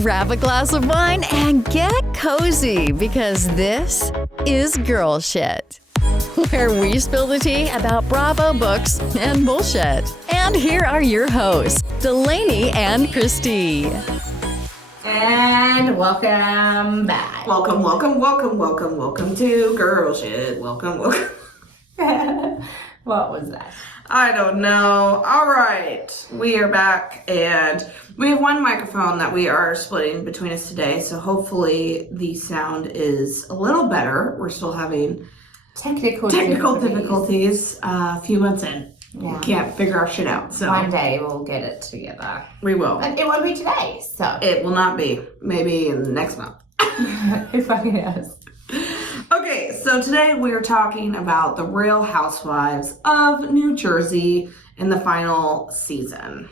grab a glass of wine and get cozy because this is Girl Shit, where we spill the tea about Bravo books and bullshit. And here are your hosts, Delaney and Christy. And welcome back. Welcome to Girl Shit. Welcome. What was that? I don't know. All right. We are back, and we have one microphone that we are splitting between us today, so hopefully the sound is a little better. We're still having Technical difficulties a few months in. Yeah. We can't figure our shit out. So one day we'll get it together. We will. And it won't be today, so. It will not be. Maybe in the next month. Who fucking knows? Okay, so today we are talking about the Real Housewives of New Jersey in the final season.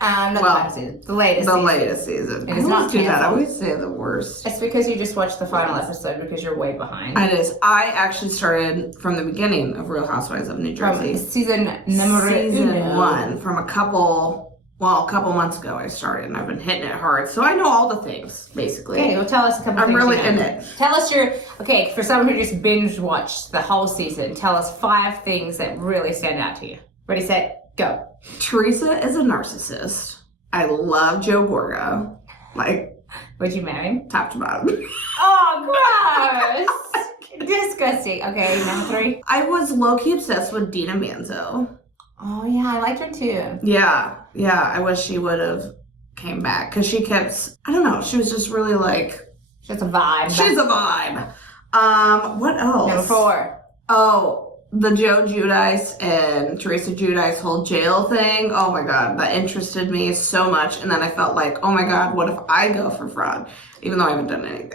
The latest season. It is not do that. I always say the worst. It's because you just watched the final episode because you're way behind. It is. I actually started from the beginning of Real Housewives of New Jersey. From season one. From a couple months ago I started, and I've been hitting it hard. So I know all the things, basically. Okay, well tell us a couple things. I'm really in it. Tell us for someone who just binge watched the whole season, tell us 5 things that really stand out to you. Ready, set, go. Teresa is a narcissist. I love Joe Gorga. Would you marry him? Top to bottom. Oh, gross. Disgusting. Okay, number 3. I was low-key obsessed with Dina Manzo. Oh, yeah, I liked her too. Yeah, I wish she would have came back, because she kept, I don't know, she was just really She's a vibe. She's a vibe. What else? Number 4. Oh, the Joe Giudice and Teresa Giudice whole jail thing. Oh my God, that interested me so much. And then I felt like, oh my God, what if I go for fraud? Even though I haven't done anything.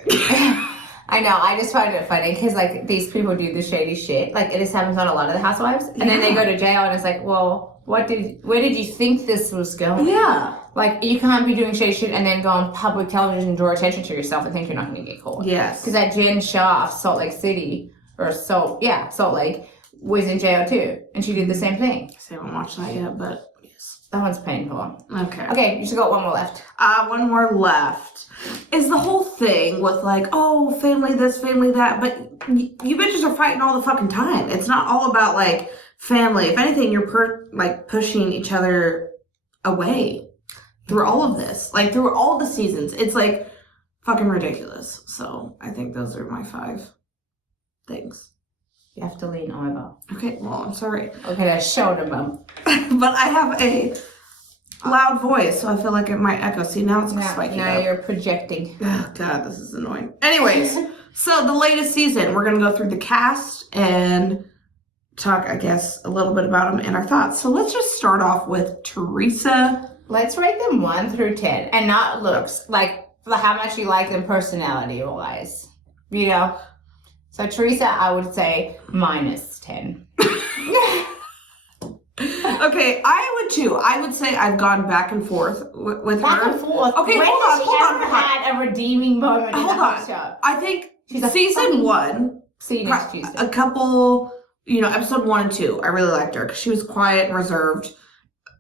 I know, I just find it funny because these people do the shady shit. It just happens on a lot of the housewives. And then they go to jail and it's like, well, where did you think this was going? Yeah. You can't be doing shady shit and then go on public television and draw attention to yourself and think you're not going to get caught. Yes. Because that Jen Shah of Salt Lake City, Salt Lake, was in jail too. And she did the same thing. I haven't watched that yet, but yes. That one's painful. Okay, you just got one more left. One more left. Is the whole thing with family this, family that, but you bitches are fighting all the fucking time. It's not all about family. If anything, you're pushing each other away through all of this. Through all the seasons. It's fucking ridiculous. So I think those are my 5 things. You have to lean over. Okay, well, I'm sorry. Okay, that's shoulder bump. But I have a loud voice, so I feel like it might echo. See, now it's spiking Now up. you're projecting. Oh, God, this is annoying. Anyways, so the latest season, we're going to go through the cast and talk, I guess, a little bit about them and our thoughts. So let's just start off with Teresa. Let's rate them 1 through 10, and not looks, how much you like them personality-wise. So Teresa, I would say -10. Okay, I would too. I would say I've gone back and forth with her. Back and forth. Okay, when hold on. Had a redeeming moment in the show? I think She's a season 1, see you next Tuesday. a couple, episode 1 and 2, I really liked her because she was quiet and reserved.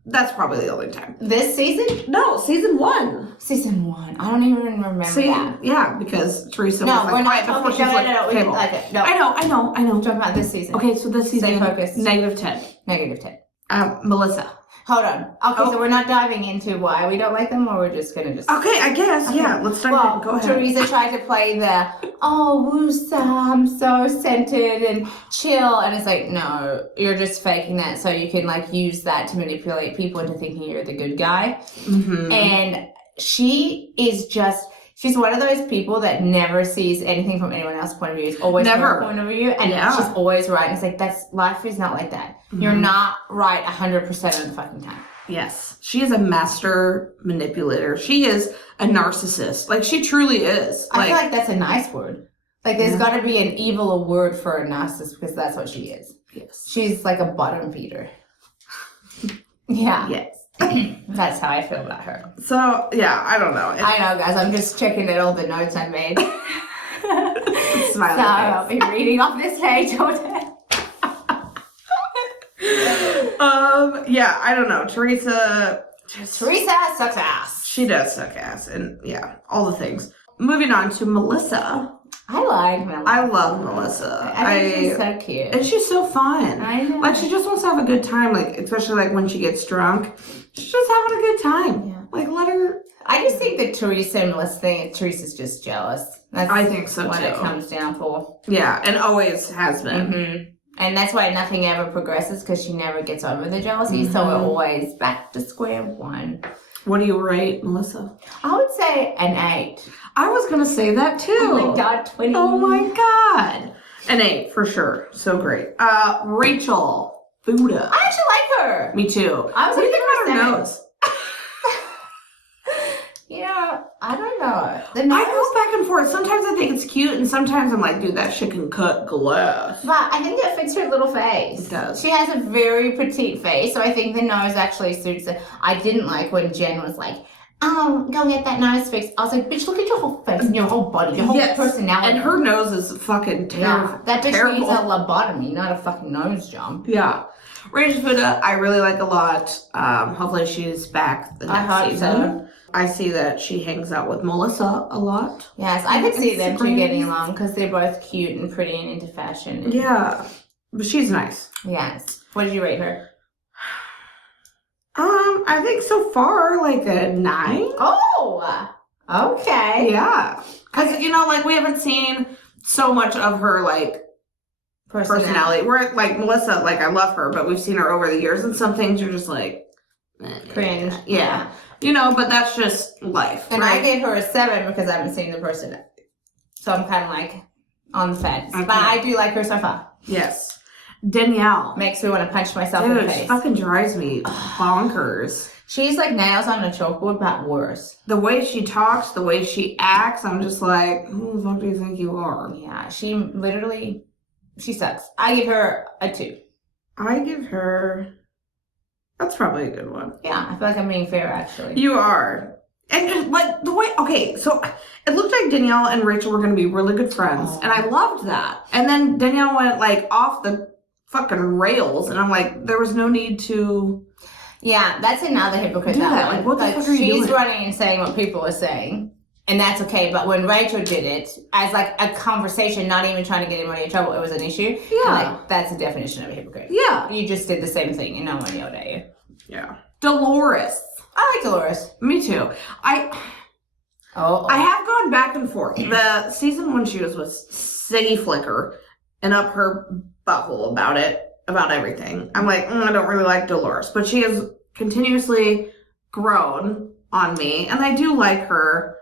That's probably the only time. This season? No, season 1. Season 1. I don't even remember that. Yeah, because Teresa no, was we're quiet not before she was no, we didn't like it. No. I know. I'm talking about this season. Okay, so this season, stay focused. -10. -10. Melissa. Hold on. Okay, so we're not diving into why we don't like them, or we're just gonna just... Okay, I guess, yeah. Let's dive in. Go ahead. Teresa tried to play the, woosah, I'm so centered and chill, and it's like, no, you're just faking that so you can, use that to manipulate people into thinking you're the good guy. Mm-hmm. And she is just... She's one of those people that never sees anything from anyone else's point of view. It's always from her point of view. And she's always right. And it's life is not like that. Mm-hmm. You're not right 100% of the fucking time. Yes. She is a master manipulator. She is a narcissist. She truly is. I feel like that's a nice word. There's got to be an evil word for a narcissist because that's what she is. Yes. She's like a bottom feeder. Yeah. Yes. That's how I feel about her. So, yeah, I don't know. I know, guys. I'm just checking at all the notes I made. Smiley I'll be reading off this page all day. Yeah, I don't know. Teresa Teresa sucks ass. She does suck ass, and yeah, all the things. Moving on to Melissa. I like Melissa. I love Melissa. I think she's so cute. And she's so fun. I know. Like, she just wants to have a good time, like, especially, like, when she gets drunk. She's just having a good time. Yeah. Like, let her... I just think the Teresa and Melissa thing, Teresa's just jealous. I think so, what too. it comes down for. Yeah, and always has been. Mm-hmm. And that's why nothing ever progresses, because she never gets over the jealousy. So we're always back to square one. What do you rate Melissa? I would say an 8. I was going to say that, too. Oh, my God, 20. Oh, my God. An 8, for sure. So great. Rachel Buddha. I actually like her. Me, too. I was what do you think gonna about give her her nose? You know, I don't know. The I nose, go back and forth. Sometimes I think it's cute, and sometimes I'm like, dude, that shit can cut glass. but I think it fits her little face. It does. She has a very petite face, so I think the nose actually suits it. I didn't like when Jen was like, go get that nose fixed. I was like, bitch, look at your whole face and your whole body, your whole personality. And her nose is fucking terrible. Yeah, that bitch needs a lobotomy, not a fucking nose job. Yeah. Rachel Buddha, I really like a lot. Hopefully she's back the next season. So. I see that she hangs out with Melissa a lot. Yes, I could see them two getting along because they're both cute and pretty and into fashion. And yeah, but she's nice. yes. What did you rate her? I think so far like a 9. Oh, okay. Yeah, because you know, like we haven't seen so much of her like personality. Where like Melissa, like I love her, but we've seen her over the years, and some things are just like Cringe. Yeah. You know, but that's just life. And right? I gave her a 7 because I haven't seen the person. So I'm kind of like on the fence. Okay. But I do like her so far. Yes. Danielle. Makes me want to punch myself Dude, in the she face. fucking drives me bonkers. She's like nails on a chalkboard, but worse. The way she talks, the way she acts, I'm just like, who the fuck do you think you are? Yeah, she sucks. I give her a 2. I give her... That's probably a good one. Yeah, I feel like I'm being fair, actually. You are. And like the way, okay, so it looked like Danielle and Rachel were going to be really good friends. And I loved that. And then Danielle went like off the fucking rails. And I'm like, there was no need to. Yeah, that's another hypocrite. Do that. Like, what the fuck are you doing? She's running and saying what people are saying. And that's okay. But when Rachel did it as like a conversation, not even trying to get anybody in trouble, it was an issue. Yeah. Like, that's the definition of a hypocrite. Yeah. You just did the same thing and no one yelled at you. Yeah. Dolores. I like Dolores. Me too. I have gone back and forth. The season when she was with Siggy Flicker and up her butthole about everything. I'm like, I don't really like Dolores. But she has continuously grown on me. And I do like her.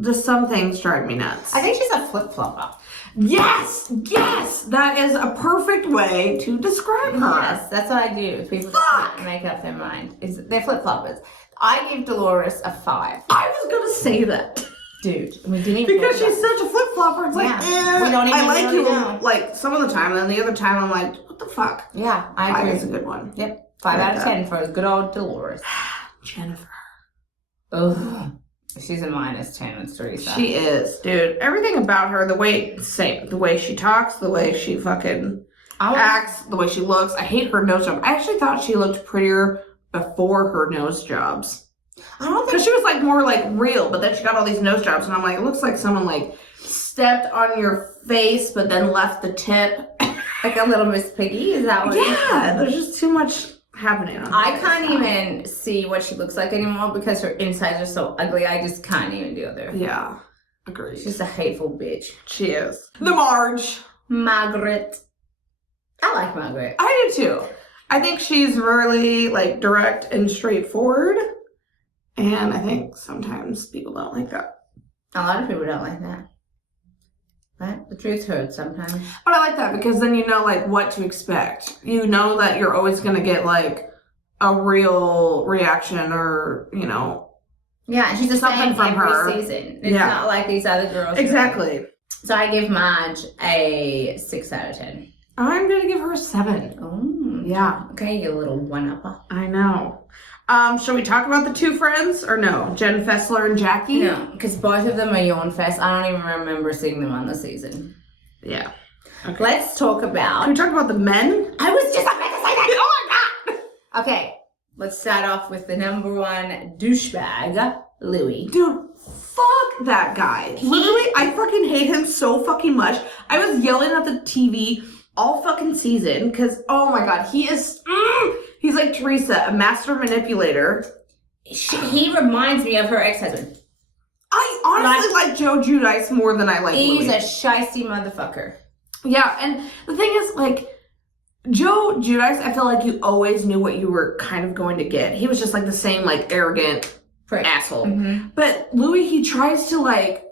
Just some things drive me nuts. I think she's a flip-flopper. Yes! Yes! That is a perfect way to describe her. Yes, that's what I do. People make up their mind. They're flip-floppers. I give Dolores a 5. I was going to say that. Dude, we didn't even because she's such a flip-flopper. It's like, we don't even I like really you know. like some of the time, and then the other time I'm like, what the fuck? Yeah, I agree. 5 is a good one. Yep, 5 out of 10 for good old Dolores. Jennifer. Ugh. She's a -10 with Teresa. She is, dude. Everything about her, the way she talks, the way she fucking acts, the way she looks. I hate her nose job. I actually thought she looked prettier before her nose jobs. I don't think because she was like more like real, but then she got all these nose jobs, and I'm like, it looks like someone like stepped on your face, but then left the tip. Like a little Miss Piggy. Is that what? Yeah, there's just too much happening on I can't even see what she looks like anymore because her insides are so ugly. I just can't even deal with her. Yeah, agreed. She's a hateful bitch. She is. The Marge. Margaret. I like Margaret. I do too. I think she's really like direct and straightforward. And I think sometimes people don't like that. A lot of people don't like that. But the truth hurts sometimes. But I like that because then you know like what to expect. You know that you're always going to get like a real reaction or, you know. Yeah, and she's the something same from every her. season. It's not like these other girls. Exactly. So I give Marge a 6 out of 10. I'm going to give her a 7. Oh. Yeah. Okay, you little one-upper. I know. Shall we talk about the two friends or no? Jen Fessler and Jackie? No, because both of them are yawn fest. I don't even remember seeing them on the season. Yeah. Okay. Let's talk about... Can we talk about the men? I was just about to say that! Oh my god! Okay, let's start off with the number one douchebag, Louis. Dude, fuck that guy. Literally, I fucking hate him so fucking much. I was yelling at the TV all fucking season because, oh my god, he's like Teresa, a master manipulator. He reminds me of her ex-husband. I honestly like Joe Giudice more than I like Louis. He's a shysty motherfucker. Yeah, and the thing is, like, Joe Giudice, I feel like you always knew what you were kind of going to get. He was just like the same, like, arrogant asshole. Mm-hmm. But Louis, he tries to, like,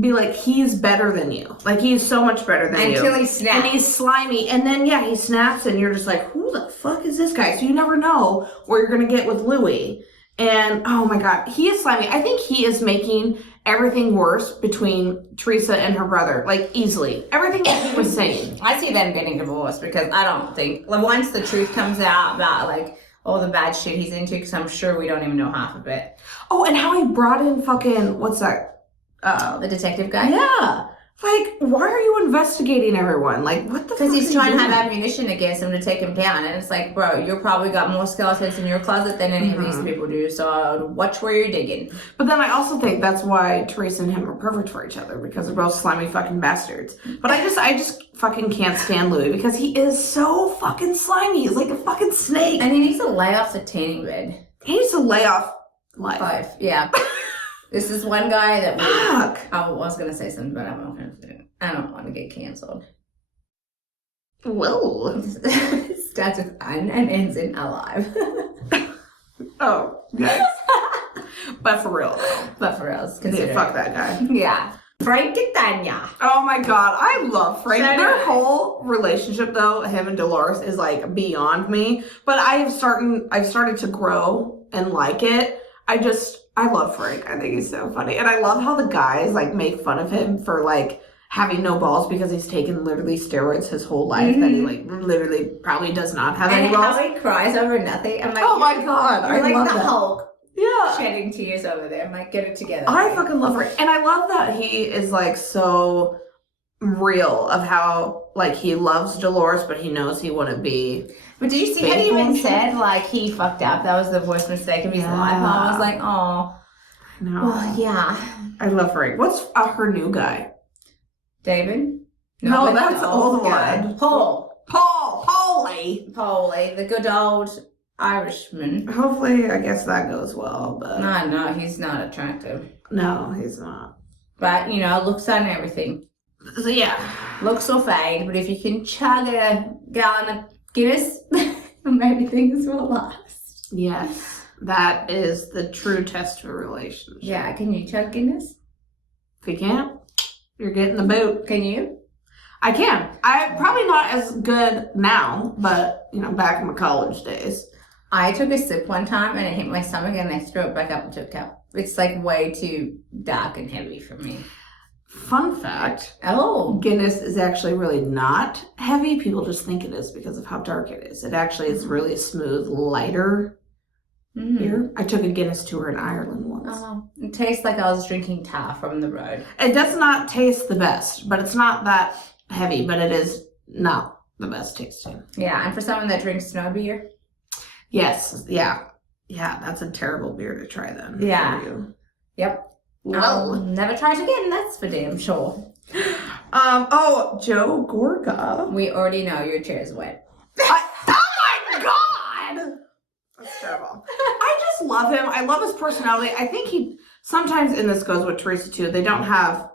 be like, he's better than you. Like, he's so much better than you. Until he snaps. And he's slimy. And then, yeah, he snaps, and you're just like, who the fuck is this guy? So you never know what you're going to get with Louis. And, oh my god, he is slimy. I think he is making everything worse between Teresa and her brother, like, easily. Everything that he was saying. I see them getting divorced because I don't think, like, once the truth comes out about, like, all the bad shit he's into, because I'm sure we don't even know half of it. Oh, and how he brought in fucking, what's that? The detective guy? Yeah. Like, why are you investigating everyone? Like, what the fuck? Because he's trying to have ammunition against him to take him down. And it's like, bro, you probably got more skeletons in your closet than any of these people do. So watch where you're digging. But then I also think that's why Teresa and him are perfect for each other. Because they're both slimy fucking bastards. But I just fucking can't stand Louis. Because he is so fucking slimy. He's like a fucking snake. And he needs to lay off the tanning bed. He needs to lay off life. Yeah. This is one guy that Fuck. I was going to say something, but I'm not going to do it. I don't want to get canceled. Whoa. Starts with un and ends in alive. Oh, yes. But for real. But for real. Yeah, fuck that guy. Yeah. Frank and Tanya. Oh my god, I love Frank. So Their whole relationship, though, him and Dolores, is like beyond me. But I've started to grow and like it. I love Frank. I think he's so funny. And I love how the guys, like, make fun of him for, like, having no balls because he's taken literally steroids his whole life that he, like, literally probably does not have any balls. And how he cries over nothing. I'm like, oh my god, you're like love the that. Hulk. Yeah. Shedding tears over there. I'm like, get it together. I fucking love Frank. And I love that he is, like, so real of how, like, he loves Dolores, but he knows he wouldn't be. But did you see how he even said, like, he fucked up? That was the worst mistake of his life. I was like, oh. No. Oh, yeah. I love Frank. What's her new guy? David? No, that's the old one. Paulie, the good old Irishman. Hopefully, I guess that goes well, but... No, he's not attractive. No, he's not. But, you know, looks on everything. So, yeah. Looks will fade, but if you can chug a gallon of Guinness, maybe things will last. Yes. That is the true test for a relationship. Yeah, can you chug Guinness? If you can't, you're getting the boot. Can you? I can. I'm probably not as good now, but, you know, back in my college days. I took a sip one time and it hit my stomach and I threw it back up into a cup. It's like way too dark and heavy for me. Fun fact. Oh. Guinness is actually really not heavy. People just think it is because of how dark it is. It actually is really a smooth, lighter beer. I took a Guinness tour in Ireland once. Oh, it tastes like I was drinking tar from the road. It does not taste the best, but it's not that heavy, but it is not the best tasting. Yeah, and for someone that drinks snow beer. Yes, yeah. Yeah, that's a terrible beer to try then. Yeah. Yep. Well, never try it again, that's for damn sure. Joe Gorga. We already know your chair's wet. Oh my god! That's terrible. I just love him. I love his personality. I think sometimes, and this goes with Teresa too, they don't have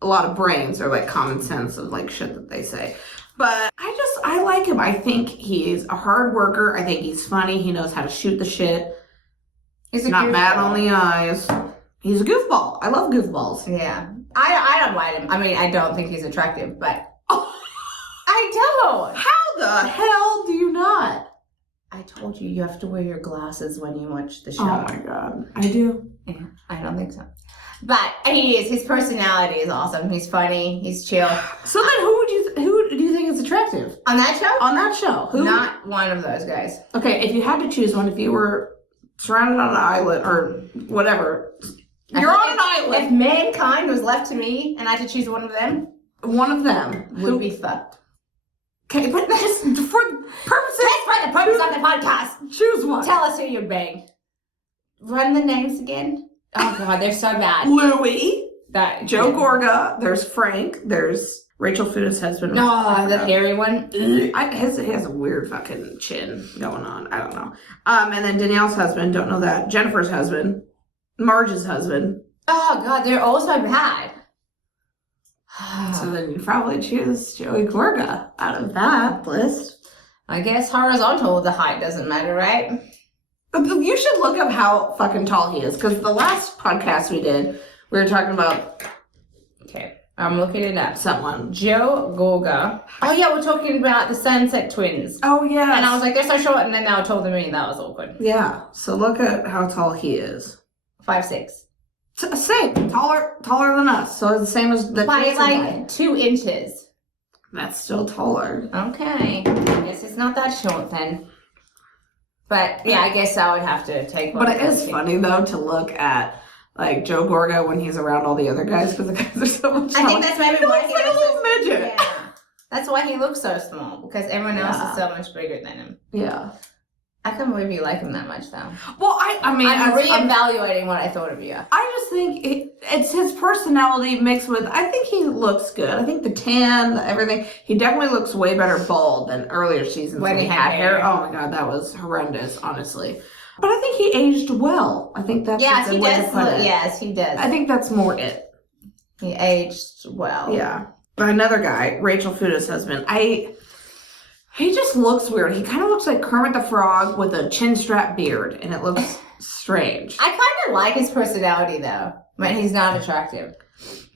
a lot of brains or like common sense of like shit that they say. But I like him. I think he's a hard worker. I think he's funny. He knows how to shoot the shit. He's not bad on the eyes. He's a goofball. I love goofballs. Yeah. I don't mind him. I mean, I don't think he's attractive, but I don't. How the hell do you not? I told you have to wear your glasses when you watch the show. Oh my god. I do. Yeah, I don't think so. But he is. His personality is awesome. He's funny. He's chill. So then who do you think is attractive? On that show? On that show. Who? Not one of those guys. Okay, if you had to choose one, if you were surrounded on an island or whatever, you're on an island. If mankind was left to me and I had to choose one of them would be fucked. Okay, but just for purposes. That's for the purpose of the podcast. Choose one. Tell us who you'd bang. Run the names again. Oh God, they're so bad. Louis. Joe Gorga. There's Frank. There's Rachel Fuda's husband. No, the hairy one. He has a weird fucking chin going on. I don't know. And then Danielle's husband. Don't know that. Jennifer's husband. Marge's husband. Oh God, they're all so bad. So then you'd probably choose Joey Gorga out of that list. I guess horizontal, the height doesn't matter, right? You should look up how fucking tall he is, because the last podcast we did, we were talking about... Okay, I'm looking it up. Someone. Joe Gorga. Oh yeah, we're talking about the Sunset Twins. Oh yeah. And I was like, they're so short, and then they were told to me, that was awkward. Yeah, so look at how tall he is. 5'6". Same, taller than us. So it's the same as the by Jason like guy. 2 inches. That's still taller. Okay, I guess it's not that short then. But yeah, I guess I would have to take one. But it is funny though to look at like Joe Gorga when he's around all the other guys, because the guys are so much taller. I think that's maybe why he looks like a little midget. Yeah. That's why he looks so small, because everyone else is so much bigger than him. Yeah. I can't believe you like him that much, though. Well, I mean, I'm reevaluating what I thought of you. I just think it's his personality mixed with, I think he looks good. I think the tan, everything, he definitely looks way better bald than earlier seasons when he had hair. Oh my God, that was horrendous, honestly. But I think he aged well. I think that's a good way to put it. Yes, he does. I think that's more it. He aged well. Yeah. But another guy, Rachel Fuda's husband, he just looks weird. He kind of looks like Kermit the Frog with a chin strap beard, and it looks strange. I kind of like his personality, though, but he's not attractive.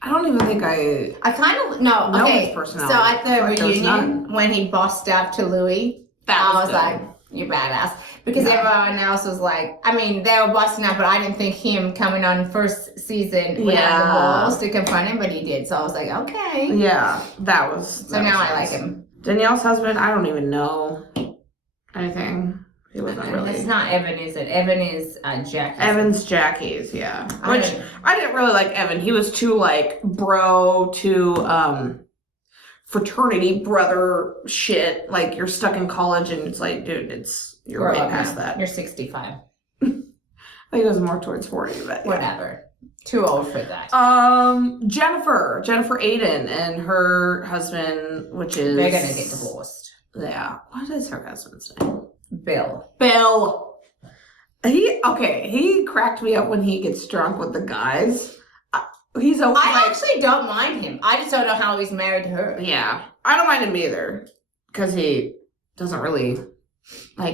I don't even think I kind of know his personality. So at the reunion, when he bossed up to Louis, I was like, "You badass," because everyone else was like, I mean, they were busting up, but I didn't think him coming on first season would have the balls to confront him, but he did. So I was like, okay, yeah, that was. So now I like him. Danielle's husband, I don't even know anything. He wasn't really. It's not Evan, is it? Evan is Jackie. Evan's Jackie's, yeah. Which I didn't really like Evan. He was too like bro, too fraternity brother shit. Like you're stuck in college and it's like, dude, you're way past that. You're 65. I think it was more towards 40, but whatever. Too old for that. Jennifer Aiden and her husband, which is... They're gonna get divorced. Yeah. What is her husband's name? Bill. He cracked me up when he gets drunk with the guys. He's always I actually don't mind him. I just don't know how he's married to her. Yeah. I don't mind him either. Because he doesn't really...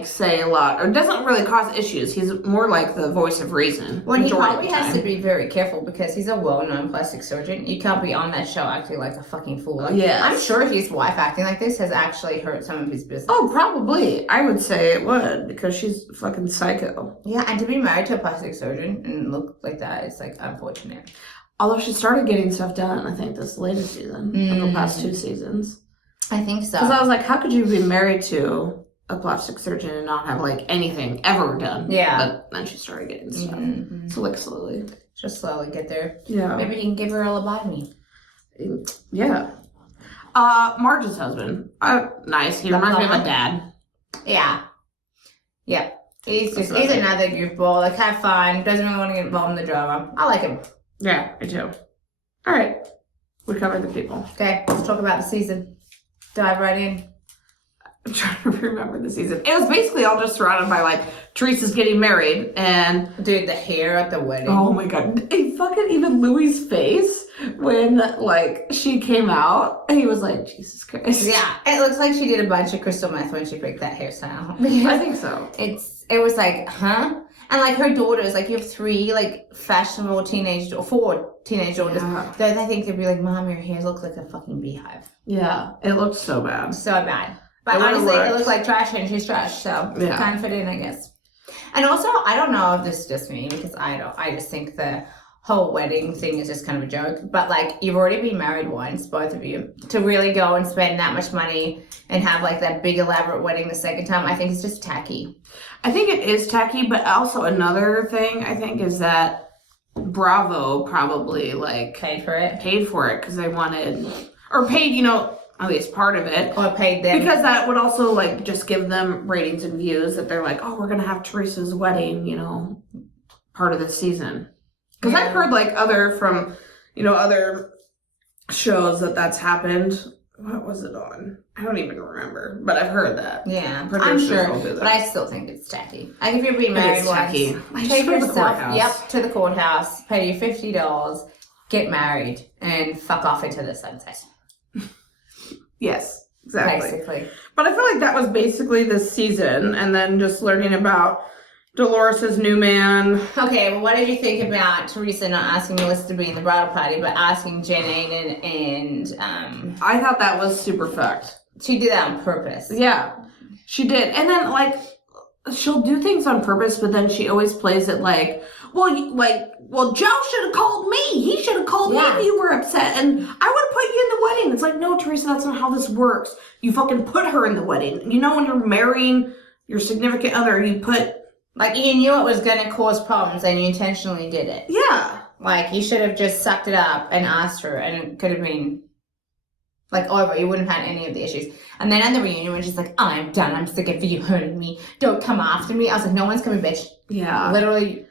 say a lot, or doesn't really cause issues. He's more like the voice of reason. Well, he probably has to be very careful because he's a well-known plastic surgeon. You can't be on that show acting like a fucking fool. I'm sure his wife acting like this has actually hurt some of his business. Oh, probably. I would say it would, because she's fucking psycho. Yeah, and to be married to a plastic surgeon and look like that, it's like unfortunate. Although she started getting stuff done, I think, this latest season, like the past 2 seasons. I think so. Because I was like, how could you be married to a plastic surgeon and not have like anything ever done? Yeah. But then she started getting stuff. So like slowly. Just slowly get there. Yeah. Maybe he can give her a lobotomy. Yeah. Marge's husband. Nice. He reminds me of my dad. Yeah. Yeah. He's another goofball. Like, have fun. Doesn't really want to get involved in the drama. I like him. Yeah, me too. All right. We covered the people. Okay, let's talk about the season. Dive right in. I'm trying to remember the season. It was basically all just surrounded by like Teresa's getting married and dude, the hair at the wedding. Oh my God. Fucking even Louis' face when like she came out, he was like, Jesus Christ. Yeah. It looks like she did a bunch of crystal meth when she picked that hairstyle. I think so. It was like, huh? And like her daughters, like you have 3 like fashionable teenage or 4 teenage daughters. Yeah. I think they'd be like, Mom, your hair looks like a fucking beehive. Yeah. It looks so bad. So bad. But honestly, it looked like trash and she's trash, so it kind of fit in, I guess. And also, I don't know if this is just me, because I just think the whole wedding thing is just kind of a joke. But like, you've already been married once, both of you, to really go and spend that much money and have like that big elaborate wedding the second time, I think it's just tacky. I think it is tacky, but also another thing I think is that Bravo probably like paid for it because they wanted, or paid, at least part of it. Or paid them. Because that would also, like, just give them ratings and views that they're like, oh, we're going to have Teresa's wedding, you know, part of the season. Because I've heard, like, other shows that's happened. What was it on? I don't even remember, but I've heard that. Yeah, I'm sure, but I still think it's tacky. Like, if you're being married once, take yourself, to the courthouse, pay you $50, get married, and fuck off into the sunset. Yes, exactly. Basically. But I feel like that was basically this season, and then just learning about Dolores' new man. Okay, well, what did you think about Teresa not asking Melissa to be in the bridal party, but asking Jane and I thought that was super fucked. She did that on purpose. Yeah, she did. And then, like, she'll do things on purpose, but then she always plays it like, well, Joe should have called me. He should have called me if you were upset, and I would have put you in the wedding. It's like, no, Teresa, that's not how this works. You fucking put her in the wedding. You know, when you're marrying your significant other, you put... Like, you knew it was going to cause problems, and you intentionally did it. Yeah. Like, you should have just sucked it up and asked her, and it could have been, like, over. You wouldn't have had any of the issues. And then at the reunion, when she's like, I'm done. I'm sick of you hurting me. Don't come after me. I was like, no one's coming, bitch. Yeah. Literally,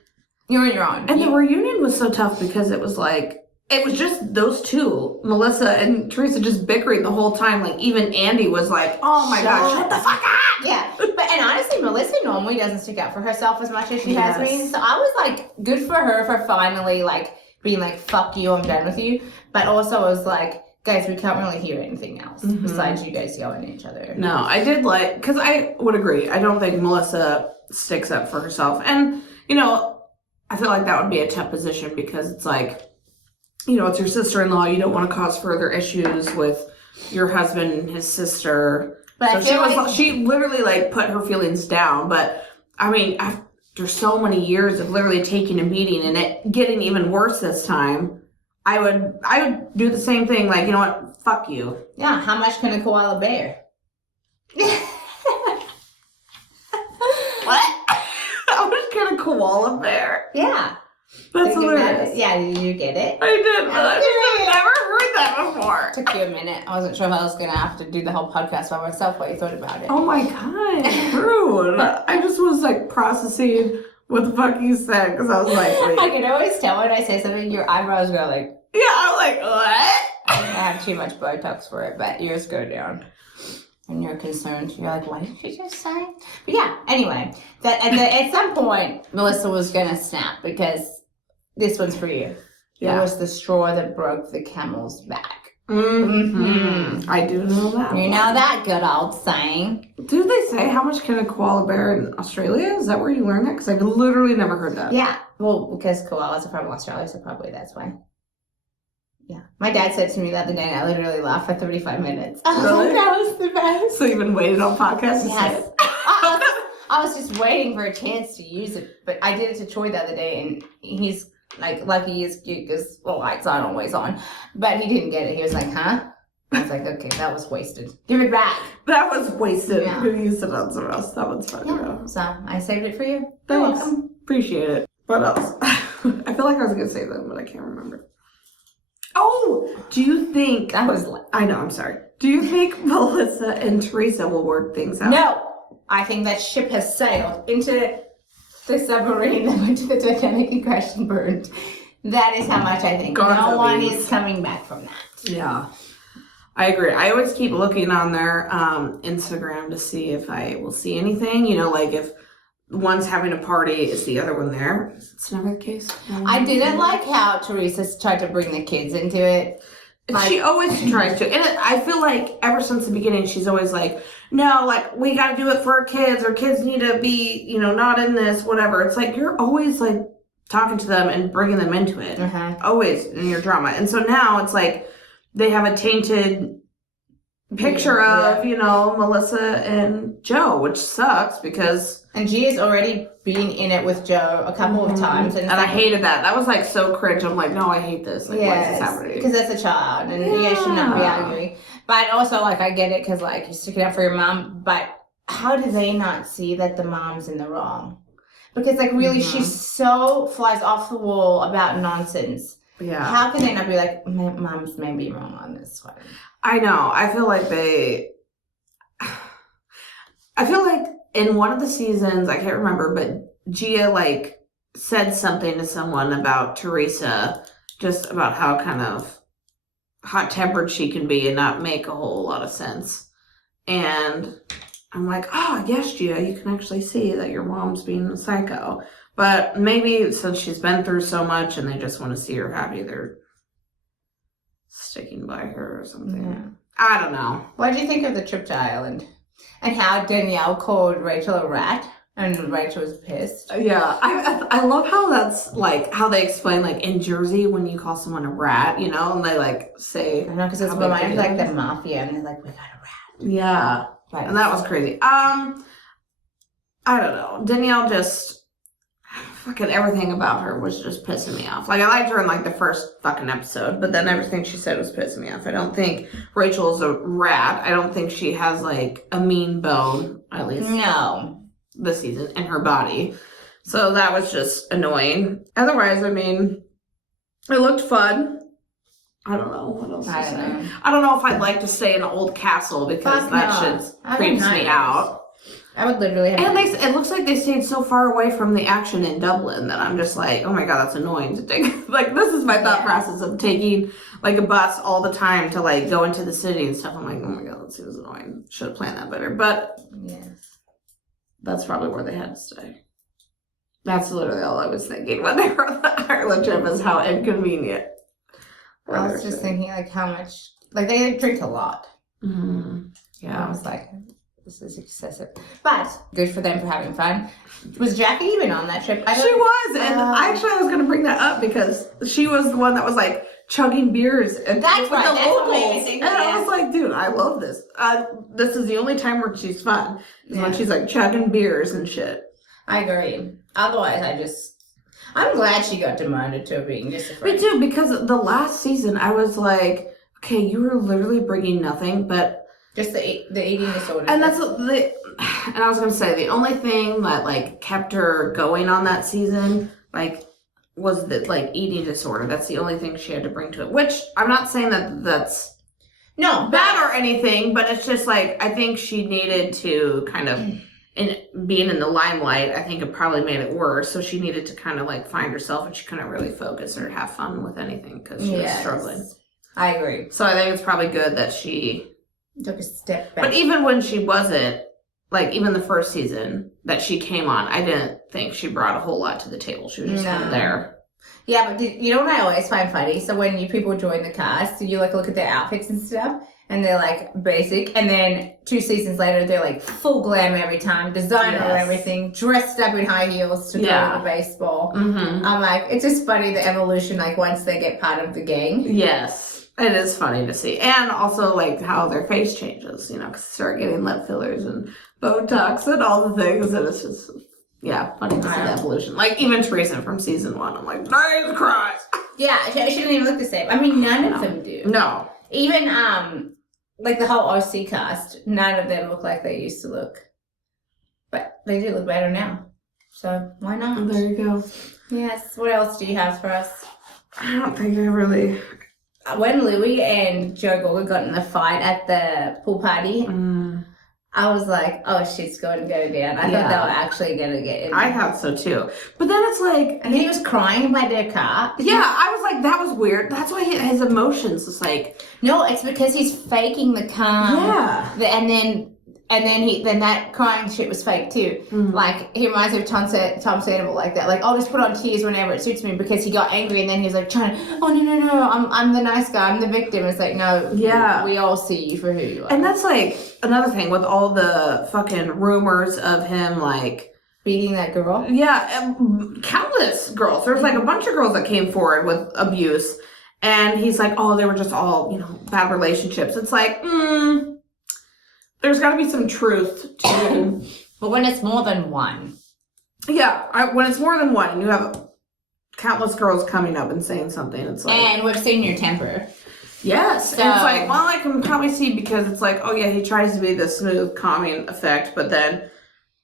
you're on your own. And the reunion was so tough because it was like, it was just those two, Melissa and Teresa, just bickering the whole time. Like, even Andy was like, oh my gosh, shut the fuck up! Yeah. And honestly, Melissa normally doesn't stick up for herself as much as she has been. So I was like, good for her for finally, like, being like, fuck you, I'm done with you. But also I was like, guys, we can't really hear anything else besides you guys yelling at each other. No, I did like, because I would agree. I don't think Melissa sticks up for herself. And, you know, I feel like that would be a tough position because it's like, you know, it's your sister-in-law. You don't want to cause further issues with your husband and his sister. But so she literally, like, put her feelings down. But, I mean, after so many years of literally taking a beating and it getting even worse this time, I would do the same thing. Like, you know what? Fuck you. Yeah, how much can a koala bear? What? How much can a koala bear? Yeah. That's hilarious. Yeah, did you get it? I did, but I've never heard that before. Took you a minute. I wasn't sure if I was going to have to do the whole podcast by myself, what you thought about it. Oh my God, rude. I just was like processing what the fuck you said because I was like, wait. I can always tell when I say something, your eyebrows go like... Yeah, I'm like, what? I have too much Botox for it, but yours go down. When you're concerned, you're like, what did she just say? But yeah, anyway, at some point, Melissa was going to snap because this one's for you. Yeah. It was the straw that broke the camel's back. Mm-hmm. I do know that. You know that good old saying. Do they say how much can a koala bear in Australia? Is that where you learn that? Because I've literally never heard that. Yeah, well, because koalas are from Australia, so probably that's why. Yeah. My dad said to me the other day, and I literally laughed for 35 minutes. Really? That was the best. So you've been waiting on podcasts to say it? I was just waiting for a chance to use it, but I did it to Troy the other day, and he's like, lucky he is cute because the lights aren't always on, but he didn't get it. He was like, huh? I was like, okay, that was wasted. Give it back. That was wasted. Yeah. Who used it on something else? That one's fun. Yeah. So I saved it for you. Thanks. Appreciate it. What else? I feel like I was going to say that, but I can't remember. Oh, do you think... I know, I'm sorry. Do you think Melissa and Teresa will work things out? No. I think that ship has sailed into the submarine that went to the Titanic and crashed and burned. That is how much I think. No one is coming back from that. Yeah. I agree. I always keep looking on their Instagram to see if I will see anything. You know, like if one's having a party, is the other one there? It's never the case. I didn't like how Teresa tried to bring the kids into it. Like, she always tries to. And I feel like ever since the beginning, she's always like, no, like, we got to do it for our kids. Our kids need to be, you know, not in this, whatever. It's like, you're always, like, talking to them and bringing them into it. Always in your drama. And so now it's like they have a tainted picture of, you know, Melissa and Joe, which sucks because... And she has already been in it with Joe a couple of times. And I hated that. That was, like, so cringe. I'm like, no, I hate this. Like, why is this happening? Because that's a child, and you guys should not be arguing. But also, like, I get it because, like, you're sticking up for your mom. But how do they not see that the mom's in the wrong? Because, like, really, she so flies off the wall about nonsense. Yeah. How can they not be like, my mom's maybe wrong on this one? I know. I feel like in one of the seasons, I can't remember, but Gia like said something to someone about Teresa, just about how kind of hot-tempered she can be and not make a whole lot of sense. And I'm like, oh, yes, Gia, you can actually see that your mom's being a psycho. But maybe since she's been through so much and they just want to see her happy, they're sticking by her or something. Yeah. I don't know. What did you think of the trip to Ireland? And how Danielle called Rachel a rat and Rachel was pissed. Yeah, I love how that's like how they explain like in Jersey when you call someone a rat, you know, and they like say. I know, because it's reminded of like the mafia and they're like, we got a rat. Yeah, Right. And that was crazy. I don't know. Danielle just fucking everything about her was just pissing me off. Like I liked her in like the first fucking episode, but then everything she said was pissing me off. I don't think Rachel is a rat. I don't think she has like a mean bone, at least this season, in her body. So that was just annoying. Otherwise, I mean, it looked fun. I don't know what else to say. I don't know if I'd like to stay in an old castle because shit creeps me out. I would literally have. And it looks like they stayed so far away from the action in Dublin that I'm just like, oh my god, that's annoying to take. Like, this is my thought process of taking like a bus all the time to like go into the city and stuff. I'm like, oh my god, that seems annoying. Should have planned that better. But yes, that's probably where they had to stay. That's literally all I was thinking when they were on the Ireland trip, is how inconvenient. I was just thinking like how much, like they drink a lot. Mm-hmm. Yeah, I was like, this is excessive, but good for them for having fun. Was Jackie even on that trip? She was, and I was going to bring that up because she was the one that was like chugging beers and that's with right, the that's locals. amazing. And I was like, dude, I love this. This is the only time where she's fun, is when she's like chugging beers and shit. I agree. Otherwise, I'm glad she got demoted to being just a friend. Me too, because the last season I was like, okay, you were literally bringing nothing but. Just the eating disorder. And and I was gonna say the only thing that like kept her going on that season like was the like eating disorder. That's the only thing she had to bring to it. Which I'm not saying that's bad or anything, but it's just like I think she needed to kind of being in the limelight. I think it probably made it worse. So she needed to kind of like find herself, and she couldn't really focus or have fun with anything because she was struggling. I agree. So I think it's probably good that she took a step back. But even when she wasn't, like, even the first season that she came on, I didn't think she brought a whole lot to the table. She was just kind of there. Yeah, but you know what I always find funny? So when people join the cast, you like look at their outfits and stuff, and they're like basic, and then 2 seasons later, they're like full glam every time, designer and everything, dressed up in high heels to go to baseball. Mm-hmm. I'm like, it's just funny the evolution, like once they get part of the gang. Yes. It is funny to see. And also, like, how their face changes, you know, because they start getting lip fillers and Botox and all the things. And it's just, funny to see the evolution. Like, even Teresa from season 1, I'm like, Jesus Christ. Yeah, she didn't even look the same. I mean, none of them do. No. Even, like, the whole OC cast, none of them look like they used to look. But they do look better now. So, why not? There you go. Yes. What else do you have for us? I don't think I really... When Louie and Joe Gorga got in the fight at the pool party, I was like, oh, shit's going to go down. I thought they were actually going to get in. I thought so, too. But then it's like... And he was crying by their car. Yeah, I was like, that was weird. That's why his emotions is like... No, it's because he's faking the calm. Yeah. And then that crying shit was fake too. Mm. Like, he reminds me of Tom Sandoval like that. Like, I'll just put on tears whenever it suits me because he got angry and then he was like trying to, oh, no, I'm the nice guy, I'm the victim. It's like, no, we all see you for who you are. And that's like another thing with all the fucking rumors of him like... beating that girl? Yeah, countless girls. There's like a bunch of girls that came forward with abuse. And he's like, oh, they were just all, bad relationships. It's like, there's got to be some truth to... But when it's more than one. Yeah, when it's more than one and you have countless girls coming up and saying something, it's like... And we've seen your temper. Yes. So... And it's like, well, I can probably see because it's like, oh yeah, he tries to be the smooth, calming effect, but then,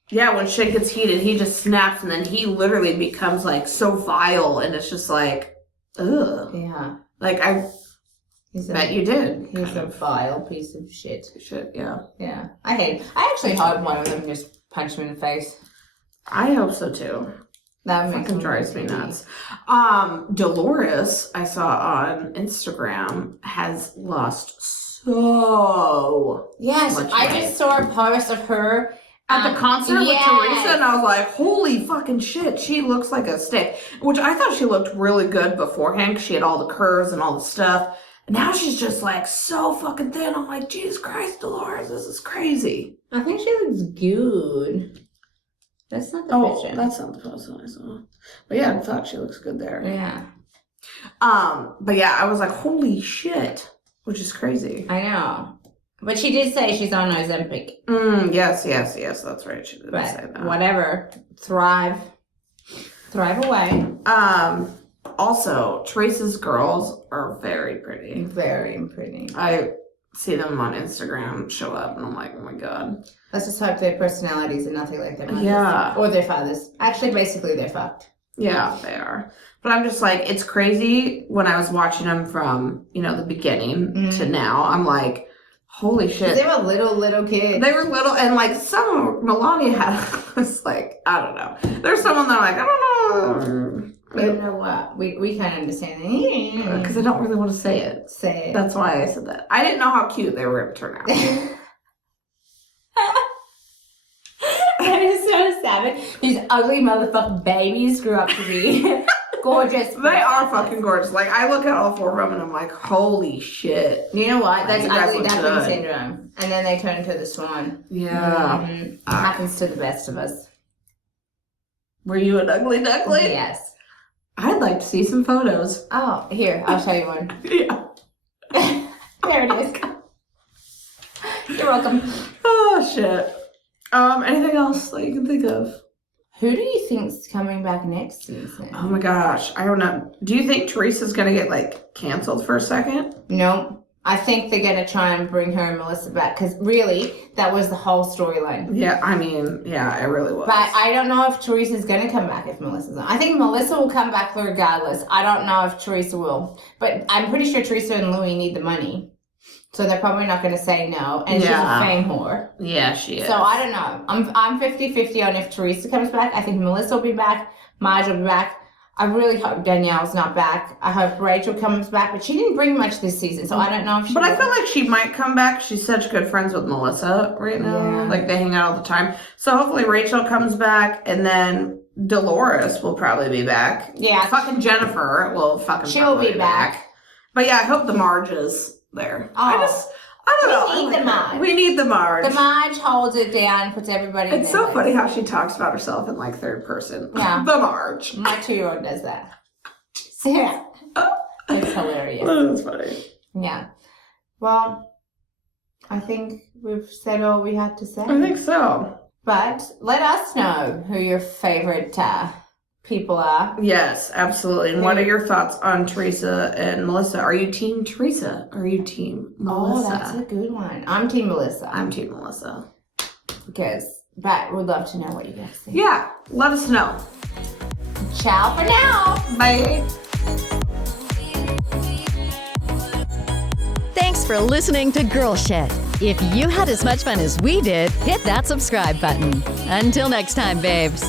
when shit gets heated, he just snaps and then he literally becomes like so vile and it's just like, ugh. Yeah. Like, Bet you did. He's a vile piece of shit. Yeah. Yeah. I hate him. I actually hope one of them just punched him in the face. I hope so too. That fucking drives me nuts. Dolores, I saw on Instagram, has lost so Yes, much I weight. just saw a post of her At the concert with yes. Teresa, and I was like, holy fucking shit, she looks like a stick. Which I thought she looked really good beforehand, because she had all the curves and all the stuff. And now she's just like so fucking thin. I'm like, Jesus Christ, Dolores, this is crazy. I think she looks good. That's not the picture. That's not the post I saw. But yeah, I thought she looks good there. Yeah. But yeah, I was like, holy shit, which is crazy. I know. But she did say she's on Ozempic. Yes, that's right. She did say that. Whatever. Thrive away. Also, Teresa's girls are very pretty. Very pretty. I see them on Instagram show up, and I'm like, oh my god. Let's just hope their personalities are nothing like their mothers. Yeah. Or their fathers. Actually, basically, they're fucked. Yeah, they are. But I'm just like, it's crazy when I was watching them from, the beginning to now. I'm like, holy shit. They were little kids. They were little, and like Melania had was like, I don't know. There's someone that I'm like, I don't know. We don't know what. We can't understand it. Because I don't really want to say it. Say it. That's why I said that. I didn't know how cute they were going to turn out. That is so savage. These ugly motherfucking babies grew up to be gorgeous. They are fucking gorgeous. Like, I look at all four of them and I'm like, holy shit. You know what? That's You guys ugly look duckling good. syndrome. And then they turn into the swan. Yeah. It happens to the best of us. Were you an ugly duckling? Yes. I'd like to see some photos. Oh, here, I'll show you one. Yeah. There it is. You're welcome. Oh, shit. Anything else that you can think of? Who do you think's coming back next season? Oh my gosh. I don't know. Do you think Teresa's going to get, canceled for a second? Nope. I think they're going to try and bring her and Melissa back because really, that was the whole storyline. Yeah, I mean, yeah, it really was. But I don't know if Teresa's going to come back if Melissa's on. I think Melissa will come back regardless. I don't know if Teresa will. But I'm pretty sure Teresa and Louis need the money. So they're probably not going to say no. And she's a fame whore. Yeah, she is. So I don't know. I'm 50-50 on if Teresa comes back. I think Melissa will be back. Marge will be back. I really hope Danielle's not back. I hope Rachel comes back, but she didn't bring much this season, so I don't know if she But will. I feel like she might come back. She's such good friends with Melissa right now. Yeah. Like, they hang out all the time. So hopefully Rachel comes back, and then Dolores will probably be back. Yeah. Fucking Jennifer will fucking She'll probably be back. But yeah, I hope the Marge is there. Oh. I don't know. We need the Marge. We need the Marge. The Marge holds it down, puts everybody in It's their so place. funny how she talks about herself in third person. Yeah. The Marge. My 2-year-old does that. Yeah. It's hilarious. That's funny. Yeah. Well, I think we've said all we had to say. I think so. But let us know who your favorite people are. Yes, absolutely. And what are your thoughts on Teresa and Melissa? Are you team Teresa? Or are you team Melissa? Oh, that's a good one. I'm Team Melissa. I'm team Melissa. But we'd love to know what you guys think. Yeah, let us know. Ciao for now. Bye. Thanks for listening to Girl Shit. If you had as much fun as we did, hit that subscribe button. Until next time, babes.